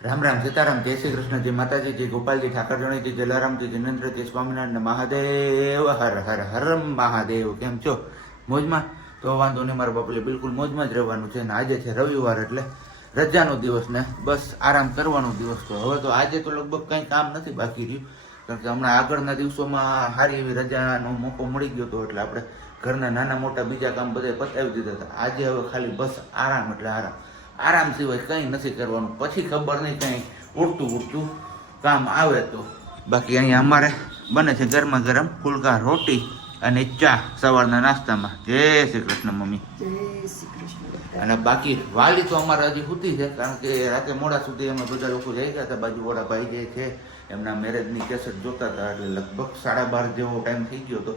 રામ રામ સીતારામ, જય શ્રી કૃષ્ણ, જય માતાજી, જય ગોપાલજી, ઠાકરજણી, જય જલારામજી, જિનેન્દ્ર, જય સ્વામિનારાયણ, મહાદેવ હર હર હર મહાદેવ. કેમ છો? મોજમાં? તો વાંધો નહીં, મારા બાપલે બિલકુલ મોજમાં જ રહેવાનું છે. ને આજે છે રવિવાર, એટલે રજાનો દિવસ ને બસ આરામ કરવાનો દિવસ. તો હવે તો આજે તો લગભગ કંઈ કામ નથી બાકી રહ્યું, કારણ કે હમણાં આગળના દિવસોમાં સારી એવી રજાનો મોકો મળી ગયો હતો, એટલે આપણે ઘરના નાના મોટા બીજા કામ બધા પતાવી દીધા હતા. આજે હવે ખાલી બસ આરામ એટલે આરામ સિવાય કંઈ નથી કરવાનું. પછી ખબર નહીં કંઈ ઉડતું કામ આવે તો. બાકી અહીંયા અમારે બને છે ગરમા ગરમ ફુલકા રોટી અને ચા સવારના નાસ્તામાં. જય શ્રી કૃષ્ણ મમ્મી. જય શ્રી કૃષ્ણ. અને બાકી વાલી તો અમારે હજી સૂતી છે, કારણ કે રાતે મોડા સુધી અમે બધા લોકો જઈ ગયા હતા. બાજુવાળા ભાઈ જે છે એમના મેરેજની કેસેટ જોતા હતા, એટલે લગભગ 12:30 જેવો ટાઈમ થઈ ગયો હતો.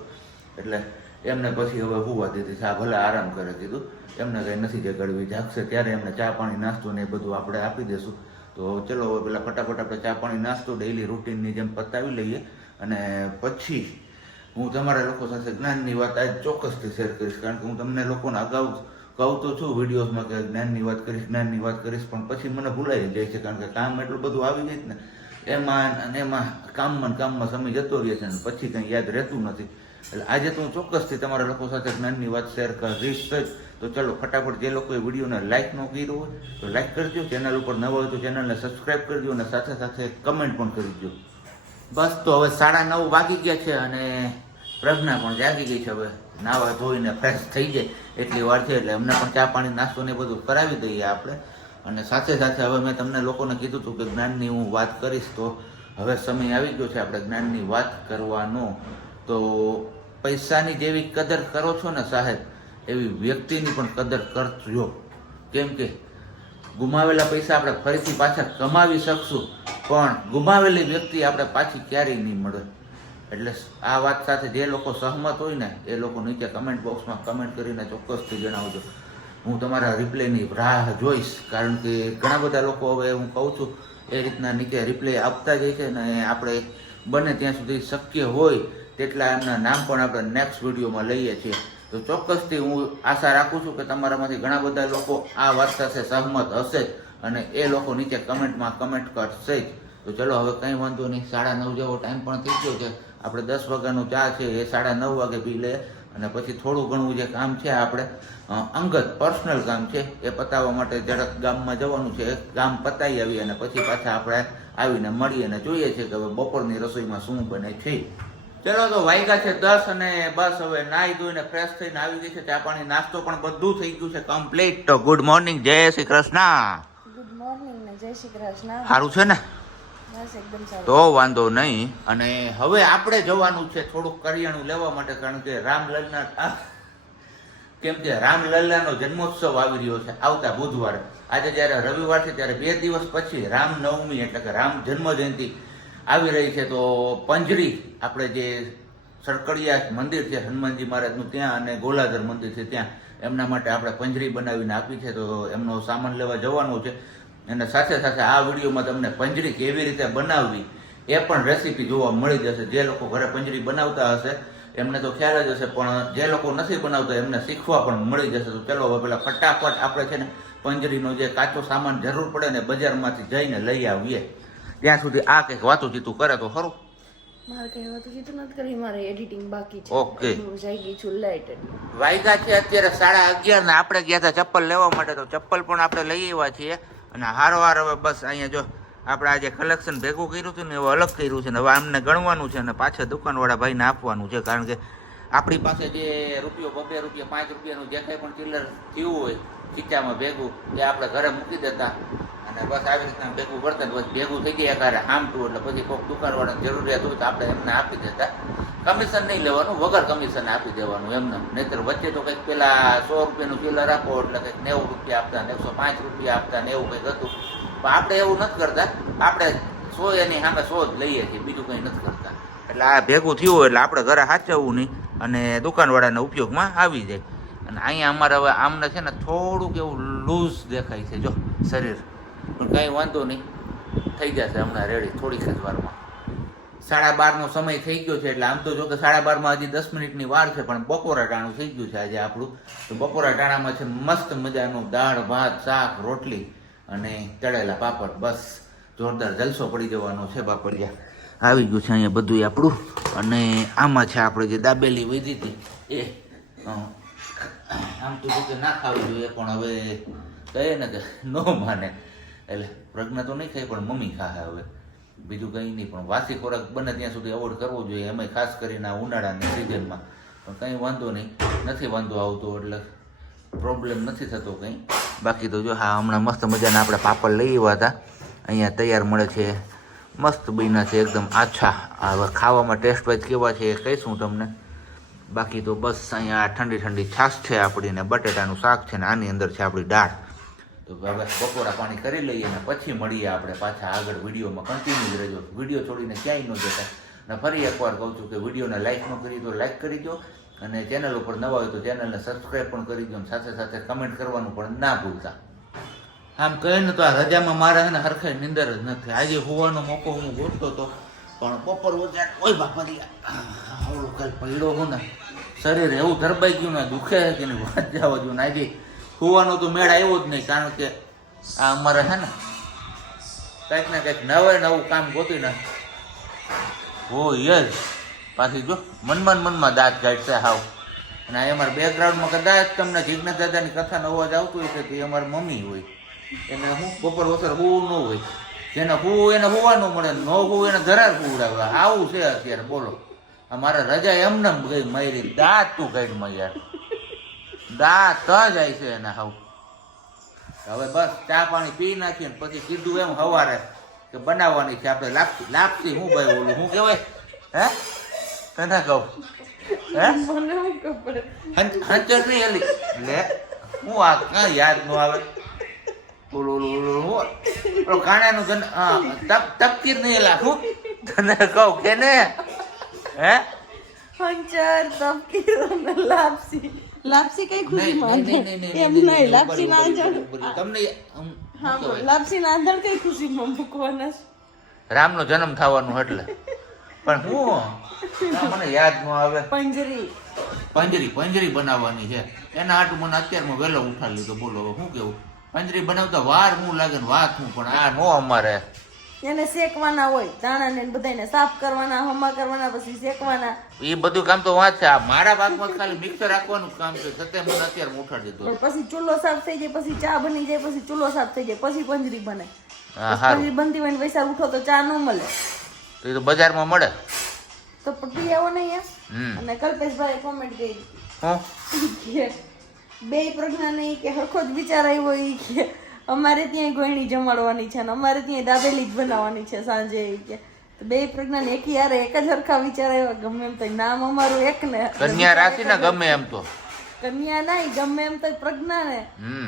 એટલે એમને પછી હવે હોવા દીધી છે. આ ભલે આરામ કરે કીધું, એમને કંઈ નથી જગાડવી. જાગશે ત્યારે એમને ચા પાણી નાસ્તો ને એ બધું આપણે આપી દઈશું. તો ચલો હવે પેલા ફટાફટ આપણે ચા પાણી નાસ્તો ડેઈલી રૂટીનની જેમ પતાવી લઈએ, અને પછી હું તમારા લોકો સાથે જ્ઞાનની વાત આજ ચોક્કસથી શેર કરીશ. કારણ કે હું તમને લોકોને અગાઉ કહું તો છું વિડીયોઝમાં કે જ્ઞાનની વાત કરીશ, પણ પછી મને ભૂલાઈ જાય છે, કારણ કે કામ એટલું બધું આવી જાય ને એમાં કામમાં સમય જતો રહે છે, ને પછી કંઈ યાદ રહેતું નથી. એટલે આજે તો હું ચોક્કસથી તમારા લોકો સાથે જ્ઞાનની વાત શેર કરીશ જ. તો ચલો ફટાફટ, જે લોકોએ વિડીયોને લાઇક ન કર્યો હોય તો લાઇક કરજો, ચેનલ ઉપર નવા હોય તો ચેનલને સબસ્ક્રાઈબ કરજો, અને સાથે સાથે કમેન્ટ પણ કરજો. બસ તો હવે 9:30 વાગી ગયા છે, અને પ્રજ્ઞા પણ જાગી ગઈ છે. હવે નાવા ધોઈને ફ્રેશ થઈ જાય એટલી વાર છે, એટલે અમને પણ ચા પાણી નાસ્તો ને બધું કરાવી દઈએ આપણે. અને સાથે સાથે હવે મેં તમને લોકોને કીધું હતું કે જ્ઞાનની હું વાત કરીશ, તો હવે સમય આવી ગયો છે આપણે જ્ઞાનની વાત કરવાનો. તો પૈસાની જેવી કદર કરો છો ને સાહેબ, એવી વ્યક્તિની પણ કદર કરજો. કેમ કે ગુમાવેલા પૈસા આપણે ફરીથી પાછા કમાવી શકશું, પણ ગુમાવેલી વ્યક્તિ આપણે પાછી ક્યારેય નહીં મળે. એટલે આ વાત સાથે જે લોકો સહમત હોય ને એ લોકો નીચે કમેન્ટ બોક્સમાં કમેન્ટ કરીને ચોક્કસથી જણાવજો. હું તમારા રિપ્લાયની રાહ જોઈશ, કારણ કે ઘણા બધા લોકો હવે હું કહું છું એ રીતના નીચે રિપ્લાય આપતા જાય છે, ને આપણે બને ત્યાં સુધી શક્ય હોય તેટલા એમના નામ પણ આપણે નેક્સ્ટ વિડીયોમાં લઈએ છીએ. તો ચોક્કસથી હું આશા રાખું છું કે તમારામાંથી ઘણા બધા લોકો આ વાત સાથે સહમત હશે જ, અને એ લોકો નીચે કમેન્ટમાં કમેન્ટ કરશે જ. તો ચલો હવે કંઈ વાંધો નહીં, 9:30 જેવો ટાઈમ પણ થઈ ગયો છે. આપણે 10 વાગ્યાનું ચા છે એ 9:30 વાગે પી લે, અને પછી થોડું ઘણું જે કામ છે આપણે અંગત પર્સનલ કામ છે એ પતાવવા માટે જરાક ગામમાં જવાનું છે. ગામ પતાવી આવી અને પછી પાછા આપણે આવીને મળીએ અને જોઈએ છીએ કે હવે બપોરની રસોઈમાં શું બને છે. ચલો તો વાગ્યા છે 10, અને બસ હવે નાહી ધોઈને ફ્રેશ થઈને આવી ગઈ છે. ચા પાણી નાસ્તો પણ બધું થઈ ગયું છે કમ્પ્લીટ. તો ગુડ મોર્નિંગ, જય શ્રી કૃષ્ણ. ગુડ મોર્નિંગ ને જય શ્રી કૃષ્ણ. સારું છે ને? બસ એકદમ સારું. તો વાંધો નહીં. અને હવે આપણે જવાનું છે થોડુંક કરિયાણું લેવા માટે, કારણ કે રામલલ્લાનો જન્મોત્સવ આવી રહ્યો છે આવતા બુધવારે. આજે જ્યારે રવિવાર છે ત્યારે 2 દિવસ પછી રામનવમી એટલે કે રામ જન્મ જયંતિ આવી રહી છે. તો પંજરી આપણે જે સરકડિયા મંદિર છે હનુમાનજી મહારાજનું ત્યાં, અને ગોલાધર મંદિર છે ત્યાં, એમના માટે આપણે પંજરી બનાવીને આપી છે. તો એમનો સામાન લેવા જવાનું છે, અને સાથે સાથે આ વિડીયોમાં તમને પંજરી કેવી રીતે બનાવવી એ પણ રેસીપી જોવા મળી જશે. જે લોકો ઘરે પંજરી બનાવતા હશે એમને તો ખ્યાલ જ હશે, પણ જે લોકો નથી બનાવતા એમને શીખવા પણ મળી જશે. તો ચલો હવે પેલા ફટાફટ આપણે છે ને પંજરીનો જે કાચો સામાન જરૂર પડે ને બજારમાંથી જઈને લઈ આવીએ. ત્યાં સુધી આ કંઈક વાતું કરે તો ખરું. મારે કઈ વાત જીતું નથી કરી, મારે એડિટિંગ બાકી છે. ઓકે, હું જઈ ગઈ છું લેટ. વાગ્યા છે અત્યારે 11:30 ને આપણે ગયા હતા ચપ્પલ લેવા માટે. તો ચપ્પલ પણ આપણે લઈ આવ્યા છીએ, અને હારોહાર હવે બસ અહીંયા જો આપણે આજે કલેક્શન ભેગું કર્યું હતું ને એવું અલગ કર્યું છે, ને હવે આમને ગણવાનું છે અને પાછા દુકાનવાળા ભાઈને આપવાનું છે. કારણ કે આપણી પાસે જે ₹1, ₹2, ₹5 જે કંઈ પણ ચિલ્લર થયું હોય ખીચામાં ભેગું એ આપણે ઘરે મૂકી દેતા, અને બસ આવી રીતના ભેગું કરતા. બસ ભેગું થઈ જાય એકારે આમટું, એટલે પછી કોઈક દુકાનવાળાને જરૂરિયાત હોય તો આપણે એમને આપી દેતા. કમિશન નહીં લેવાનું, વગર કમિશન આપી દેવાનું એમને. નહીતર વચ્ચે તો કંઈક પેલા ₹100નું ચિલ્લર આપો એટલે કંઈક ₹90 આપતા ને ₹105 આપતા ને એવું કંઈક હતું. પણ આપણે એવું નથી કરતા, આપણે 100 એની સામે 100 જ લઈએ છીએ, બીજું કંઈ નથી કરતા. એટલે આ ભેગું થયું હોય એટલે આપણે ઘરે સાચવવું નહીં, અને દુકાનવાળાને ઉપયોગમાં આવી જાય. અને અહીંયા અમારે હવે આમને છે ને થોડુંક એવું લૂઝ દેખાય છે જો શરીર, પણ કાંઈ વાંધો નહીં, થઈ જશે હમણાં રેડી થોડીક જ વારમાં. 12:30નો સમય થઈ ગયો છે, એટલે આમ તો જો કે 12:30માં હજી 10 મિનિટની વાર છે, પણ બપોરા ટાણું થઈ ગયું છે આજે આપણું. તો બપોરા ટાણામાં છે મસ્ત મજાનું દાળ ભાત શાક રોટલી અને તળેલા પાપડ. બસ જોરદાર જલસો પડી જવાનો છે બાપડિયા. આવી ગયું છે અહીંયા બધું આપણું. અને આમાં છે આપણે જે દાબેલી વધી હતી એ આમ તો રીતે ના ખાવી જોઈએ, પણ હવે કહે ને કે ન માને એટલે પ્રજ્ઞા તો નહીં ખાય પણ મમ્મી ખાય હવે, બીજું કંઈ નહીં. પણ વાસી ખોરાક બને ત્યાં સુધી અવોઇડ કરવો જોઈએ, એમાં ખાસ કરીને આ ઉનાળાની સિઝનમાં. પણ કંઈ વાંધો નહીં, નથી વાંધો આવતો એટલે પ્રોબ્લેમ નથી થતો કંઈ. બાકી તો જો હા હમણાં મસ્ત મજાના આપણે પાપડ લઈ આવ્યા હતા, અહીંયા તૈયાર મળે છે, મસ્ત બન્યા છે એકદમ આછા. હવે ખાવામાં ટેસ્ટ વાઇઝ કેવા છે એ કહીશું તમને. બાકી તો બસ અહીંયા ઠંડી ઠંડી છાશ છે આપણી ને બટેટાનું શાક છે ને આની અંદર છે આપણી દાળ. તો હવે બપોરા પાણી કરી લઈએ ને પછી મળીએ આપણે પાછા આગળ વિડીયોમાં. કન્ટિન્યુ રહેજો, વિડીયો છોડીને ક્યાંય ન જતા. અને ફરી એકવાર કહું છું કે વિડીયોને લાઇક ન કરી તો લાઇક કરી દો, અને ચેનલ ઉપર નવા હોય તો ચેનલને સબસ્ક્રાઈબ પણ કરી દો, અને સાથે સાથે કમેન્ટ કરવાનું પણ ના ભૂલતા. આમ કહે ને તો આ રજામાં મારા ને હરખાઈ નિંદર જ નથી. આજે હોવાનો મોકો હું ગોતતો હતો પણ બપોર વચ્ચે ઓય બાપા આવડું કાલ પડ્યો હું ને શરીર એવું ધરબાઈ ગયું ને દુખે કે નહીં વાત જવા જો ને. આજે હોવાનો તો મેળ આવ્યો જ નહીં, કારણ કે આ અમારે છે ને કંઈક ને કંઈક નવું કામ ગોતીને હો યસ પાછી જો મનમાં દાંત કાઢશે હાવ. અને આ અમારા બેકગ્રાઉન્ડમાં કદાચ તમને જિજ્ઞાસ દાદાની કથાનો અવાજ આવતો હોય છે તો એ અમારી મમ્મી હોય. એને હું બપોર વસર હોવું ન હોય, જેને હું એને હોવા ન મળે, ન હોવું એને ઘરાર ઉડાવે. આવું છે અત્યારે બોલો. અમારે રજા એમને ગઈ મારી દાંત તું કાઢમાં યાર, દાંત જાય છે એને હાવ. હવે બસ ચા પાણી પી નાખીએ ને પછી કીધું એમ સવારે કે બનાવવાની છે આપણે લાપસી. હું ભાઈ ઓલું શું કહેવાય હે તને કહું હે હંચર નહીં એલી લે હું આ કાંઈ યાદ ન આવે. ઓલું કાણાનું તપતીર નહીં એલા હું તને કહું કે ને હે હંચર તપકીર લાપસી. લાપસી કઈ ખુશી માં એમ નહીં, લાપસી ના તમને હા લાપસી ના અંદર કઈ ખુશી માં મૂકવાના રામનો જન્મ થવાનું એટલે. પણ હું મને યાદ ન આવે. પંજરી બનાવવાની છે એના હાટું મને અત્યારમાં વહેલો ઉઠાડી લીધો. બોલો હવે શું કેવું, પંજરી બનાવતા વાર હું લાગે ને વાત હું, પણ આ નો અમારે એને શેકવાના હોય, દાણા ને બધાને સાફ કરવાના, હમા કરવાના, પછી શેકવાના. એ બધું કામ તો વાત છે. આ મારા ભાગમાં ખાલી મિક્સર રાખવાનું કામ છે, છતાં મને અત્યારે ઉઠાડી દીધો. પછી ચૂલો સાફ થઈ જાય, પછી ચા બની જાય, પછી ચૂલો સાફ થઈ જાય, પછી પંજરી બને. પંજરી બનતી હોય ને વૈસા ઉઠો તો ચા ન મળે, તો એ તો બજારમાં મળે તો પટી આવો નહીં એમ. અને કલ્પેશભાઈ કોમેન્ટ કરી બે પ્રજ્ઞા નહીં કે હરખો જ વિચાર આવ્યો ઈ કે અમારે ત્યાં ગોયણી જમાડવાની છે ને અમારે ત્યાં દાબેલી જ બનાવવાની છે સાંજે કે. તો બે પ્રજ્ઞા ને એક યાર એક જ હરખા વિચાર આવ્યા. ગમે એમ તો નામ અમારું એક ને કન્યા રાશિ ને ગમે એમ તો કન્યા નહીં ગમે એમ તો પ્રજ્ઞા ને,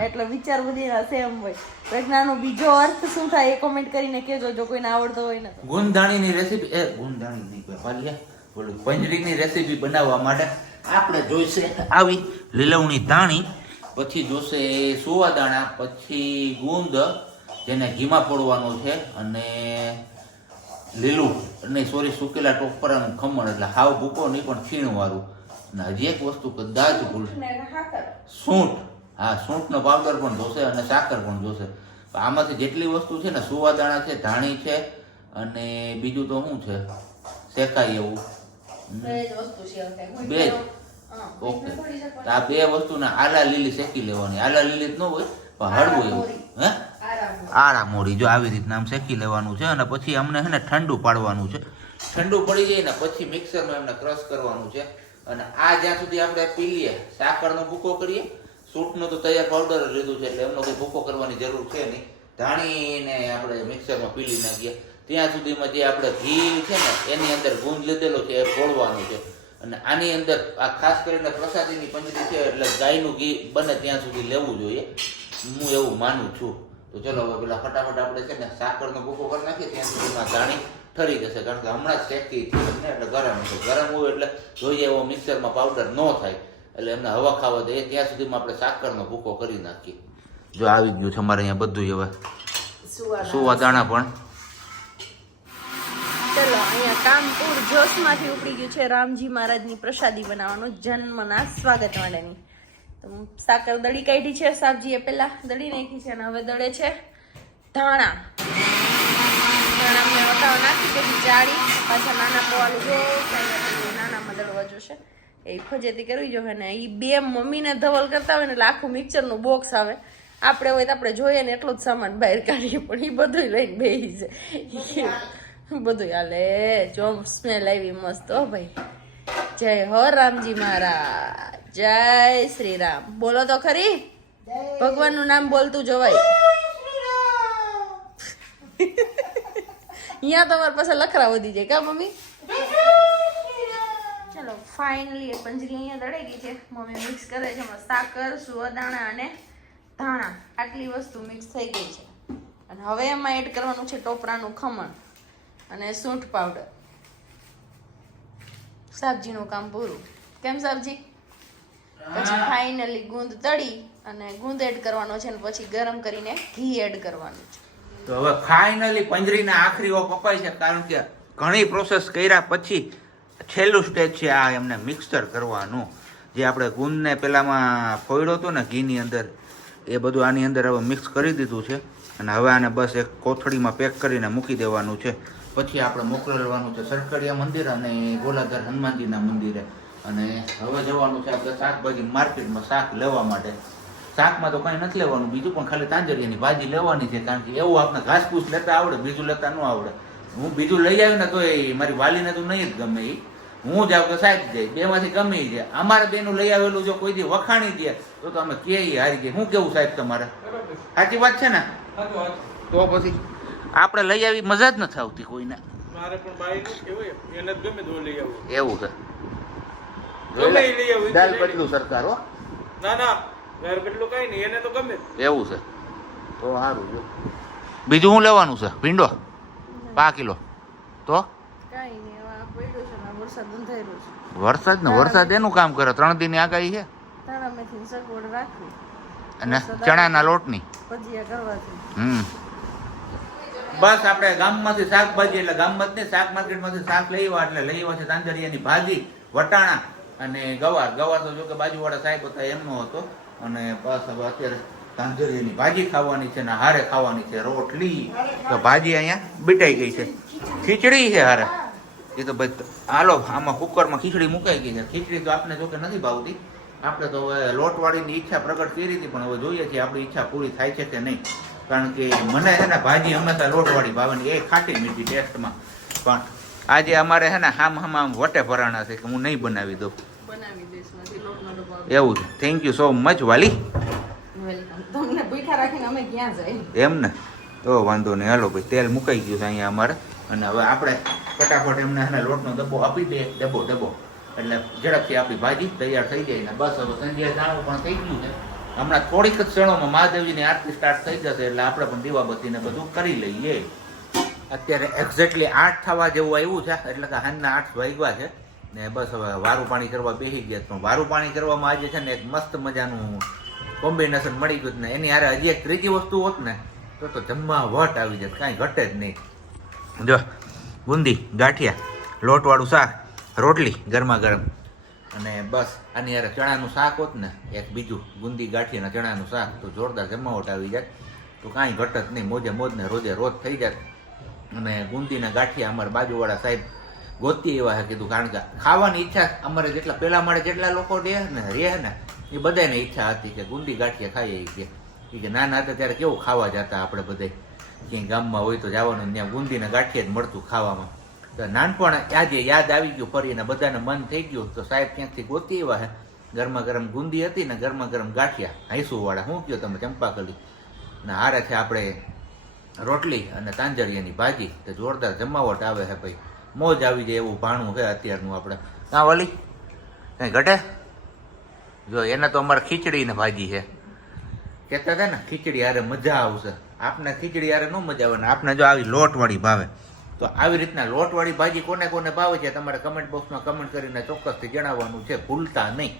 એટલે વિચાર બધી સેમ હોય. પ્રજ્ઞાનો બીજો અર્થ શું થાય એ કોમેન્ટ કરીને કહેજો જો કોઈને આવડતો હોય ને. ગુંદાણીની રેસીપી ગુંદાણી નહીં પંજરીની રેસીપી બનાવવા માટે આપણે જોઈશે આવી લીલવણી ધાણી, પછી જોશે સુવાદાણા, પછી ગુંદ જેને ઘીમાં ફોડવાનો છે, અને લીલું નહીં સોરી સુકેલા ટોપરાનું ખમણ, એટલે હાવ ભૂકો નહીં પણ ખીણ વાળું. અને હજી એક વસ્તુ કદાચ ભૂલ, સૂંઠ. હા સૂંઠનો પાવડર પણ જોશે અને સાકર પણ જોશે. આમાંથી જેટલી વસ્તુ છે ને સુવાદાણા છે, ધાણી છે, અને બીજું તો શું છે શેકાય એવું બે. ઓકે આ બે વસ્તુના આલા લીલી શેકી લેવાની. આલા લીલી જ ન હોય પણ હળવું એવું હે આરા મોડી જો આવી રીતના આમ શેકી લેવાનું છે. અને પછી અમને છે ને ઠંડુ પાડવાનું છે. ઠંડુ પડી જાય ને પછી મિક્સરમાં એમને ક્રશ કરવાનું છે. અને આ જ્યાં સુધી આપણે પી લઈએ, સાકરનો ભૂકો કરીએ, સૂંઠનો તો તૈયાર પાવડર લીધું છે એટલે એમનો કોઈ ભૂકો કરવાની જરૂર છે નહીં. ધાણીને આપણે મિક્સરમાં પીલી નાખીએ ત્યાં સુધીમાં જે આપણે ઘી છે ને એની અંદર ગુંદ લીધેલો છે એ ફોડવાનું છે. અને આની અંદર આ ખાસ કરીને પ્રસાદીની પંજરી છે એટલે ગાયનું ઘી બને ત્યાં સુધી લેવું જોઈએ, હું એવું માનું છું. તો ચલો હવે પેલા ફટાફટ આપણે છે ને સાકરનો ભૂકો કરી નાખીએ ત્યાં સુધીમાં ધાણી ઠરી જશે, કારણ કે હમણાં જ શેકી છે એટલે ગરમ છે. ગરમ હોય એટલે જોઈએ એવો મિક્સરમાં પાવડર ન થાય એટલે એમને હવા ખાવા દઈએ ત્યાં સુધીમાં આપણે સાકરનો ભૂકો કરી નાખીએ. જો આવી ગયું છે અમારે અહીંયા બધું હવે સુવાદાણા પણ. ચલો અહીંયા કામપુર જોશમાંથી ઉપડી ગયું છે રામજી મહારાજની પ્રસાદી બનાવવાનું, જન્મના સ્વાગત માટેની. તો સાકર દળી કાઢી છે, સાબજીએ પહેલા દળી નાખી છે અને હવે દળે છે ધાણા. ચાળી પાછા નાના પોવાલું જો નાનામાં દળવા જોશે એ ફજેતી કરવી જોઈએ ને એ બે મમ્મીને ધવલ કરતા હોય ને એટલે આખું મિક્સરનું બોક્સ આવે આપણે હોય તો આપણે જોઈએ ને એટલો જ સામાન બહાર કાઢીએ પણ એ બધું લઈને બેસી છે બધું હાલે જો સ્મેલ આવી મસ્ત હો ભાઈ જય હો રામજી મહારાજ જય શ્રી રામ બોલો તો ખરી ભગવાનનું નામ બોલતું જવાય અહીંયા તમારે પાસે લખરા વધી જાય કા મમ્મી ચલો ફાઇનલી એ પંજરી અહીંયા દળાઈ ગઈ છે મમ્મી મિક્સ કરે છે એમાં સાકર સુવાદાણા અને ધાણા આટલી વસ્તુ મિક્સ થઈ ગઈ છે અને હવે એમાં એડ કરવાનું છે ટોપરાનું ખમણ અને સૂંઠ પાવડર સબ્જીનું કામ પૂરું કેમ સબ્જી પછી ફાઇનલી ગુંદ તળી અને ગુંદ એડ કરવાનો છે અને પછી ગરમ કરીને ઘી એડ કરવાનું છે તો હવે ફાઇનલી પંજરીના આખરી ઓપ અપાય છે કારણ કે ઘણી પ્રોસેસ કર્યા પછી છેલ્લું સ્ટેજ છે આ એમને મિક્સર કરવાનું જે આપણે ગુંદને પેલામાં ફોડ્યો હતો ને ઘીની અંદર એ બધું આની અંદર હવે મિક્સ કરી દીધું છે અને હવે આને બસ એક કોથળીમાં પેક કરીને મૂકી દેવાનું છે પછી આપણે મોકલવાનું છે સરકડિયા મંદિર અને ગોલાધર હનુમાનજીના મંદિરે અને હવે જવાનું છે આપણે શાકભાજી માર્કેટમાં શાક લેવા માટે શાકમાં તો કંઈ નથી લેવાનું બીજું પણ ખાલી તાંજરિયાની ભાજી લેવાની છે કારણ કે એવું આપણે ઘાસપૂસ લેતા આવડે બીજું લેતા ન આવડે હું બીજું લઈ આવ્યું ને તો એ મારી વાલીને તો નહીં જ ગમે એ હું જાઉં તો સાહેબ જાય બેમાંથી ગમે છે અમારે બેનું લઈ આવેલું જો કોઈ દી વખાણી દે તો અમે કે હારી ગયા હું કેવું સાહેબ તમારે સાચી વાત છે ને તો પછી આપણે લઈ આવી મજા જ નથી આવતી કોઈને એવું છે દાલ બદલું સરકાર હો એવું છે તો સારું જો બીજું શું લેવાનું છે ભીંડો 5 કિલો તો વરસાદ ને વરસાદ એનું કામ કરે 3 દિનની આગાહી છે અને ચણાના લોટની બસ આપણે ગામમાંથી શાકભાજી એટલે ગામમાં જ નહીં શાક માર્કેટમાંથી શાક લઈ આવ્યા એટલે લઈ આવ્યા છે તાંજરિયાની ભાજી વટાણા અને ગવાર તો જો કે બાજુવાળા સાહેબ હતા એમનો હતો અને બસ હવે અત્યારે તાંજરિયાની ભાજી ખાવાની છે ને હારે ખાવાની છે રોટલી તો ભાજી અહીંયા બીટાઈ ગઈ છે ખીચડી છે હારે એ તો ભાઈ હાલો આમાં કુકરમાં ખીચડી મુકાઈ ગઈ છે ખીચડી તો આપણે જો કે નથી ભાવતી આપણે તો હવે લોટવાળીની ઈચ્છા પ્રગટ કરી હતી પણ હવે જોઈએ છીએ આપણી ઈચ્છા પૂરી થાય છે કે નહીં કારણ કે મને છે ને ભાજી હંમેશા લોટવાળી ભાવવાની એ ખાટી મીઠી ટેસ્ટમાં પણ આજે અમારે છે ને આમ વટે ભરાણા છે કે હું નહીં બનાવી દઉં એવું છે થેન્ક યુ સો મચ વાલી એમ ને તો વાંધો નહીં હાલો ભાઈ તેલ મુકાઈ ગયું છે અહીંયા અમારે અને હવે આપણે ફટાફટ એમને લોટનો ડબ્બો આપી દઈએ ડબ્બો એટલે ઝડપથી આપણી ભાજી તૈયાર થઈ જાય ને બસ હવે સંજય દાણું પણ થઈ ગયું છે હમણાં થોડીક જ ક્ષણોમાં મહાદેવજીની આરતી સ્ટાર્ટ થઈ જશે એટલે આપણે પણ દીવાબત્તીને બધું કરી લઈએ અત્યારે એક્ઝેક્ટલી 8 થવા જેવું આવ્યું છે એટલે કે સાંજના 8 વાગ્યા છે ને બસ હવે વારું પાણી કરવા બેસી ગયા પણ વારું પાણી કરવામાં આજે છે ને એક મસ્ત મજાનું કોમ્બિનેશન મળી ગયું ને એની હારે હજી એક ત્રીજી વસ્તુ હોત ને તો જમવા વટ આવી જાય કાંઈ ઘટે જ નહીં જો બુંદી ગાંઠિયા લોટવાળું શાક રોટલી ગરમા ગરમ અને બસ આની યાર ચણાનું શાક હોત ને એક બીજું બુંદી ગાંઠિયાના ચણાનું શાક તો જોરદાર જમાવટ આવી જાય તો કાંઈ ઘટત નહીં મોજે મોજને રોજે રોજ થઈ જાય અને બુંદીના ગાંઠિયા અમારા બાજુવાળા સાહેબ ગોતી એવા કીધું કારણ કે ખાવાની ઈચ્છા અમારે જેટલા પહેલા માળે જેટલા લોકો રહે ને એ બધાને ઈચ્છા હતી કે ગુંદી ગાંઠિયા ખાઈએ કે નાના હતા ત્યારે કેવું ખાવા જતા આપણે બધે ક્યાંય ગામમાં હોય તો જવાનું ત્યાં ગુંદીના ગાંઠિયા જ મળતું ખાવામાં તો નાનપણ આજે યાદ આવી ગયું ફરીને બધાને મન થઈ ગયું તો સાહેબ ક્યાંકથી ગોતી એવા હે ગરમા ગરમ ગુંદી હતી ને ગરમા ગરમ ગાંઠિયા હાઈસુવાળા શું કહો તમે ચંપાકલી ને હારે છે આપણે રોટલી અને તાંજરિયાની ભાજી તો જોરદાર જમાવટ આવે છે ભાઈ મોજ આવી જાય એવું ભાણું છે અત્યારનું આપણે કાં વાલી કંઈ ઘટે જો એને તો અમારે ખીચડી ને ભાજી છે કહેતા હતા ને ખીચડી હારે મજા આવશે આપને ખીચડી હારે ન મજા આવે ને આપને જો આવી લોટવાળી ભાવે તો આવી રીતના લોટવાળી ભાજી કોને કોને ભાવે છે તમારે કમેન્ટ બોક્સમાં કમેન્ટ કરીને ચોક્કસથી જણાવવાનું છે ભૂલતા નહીં.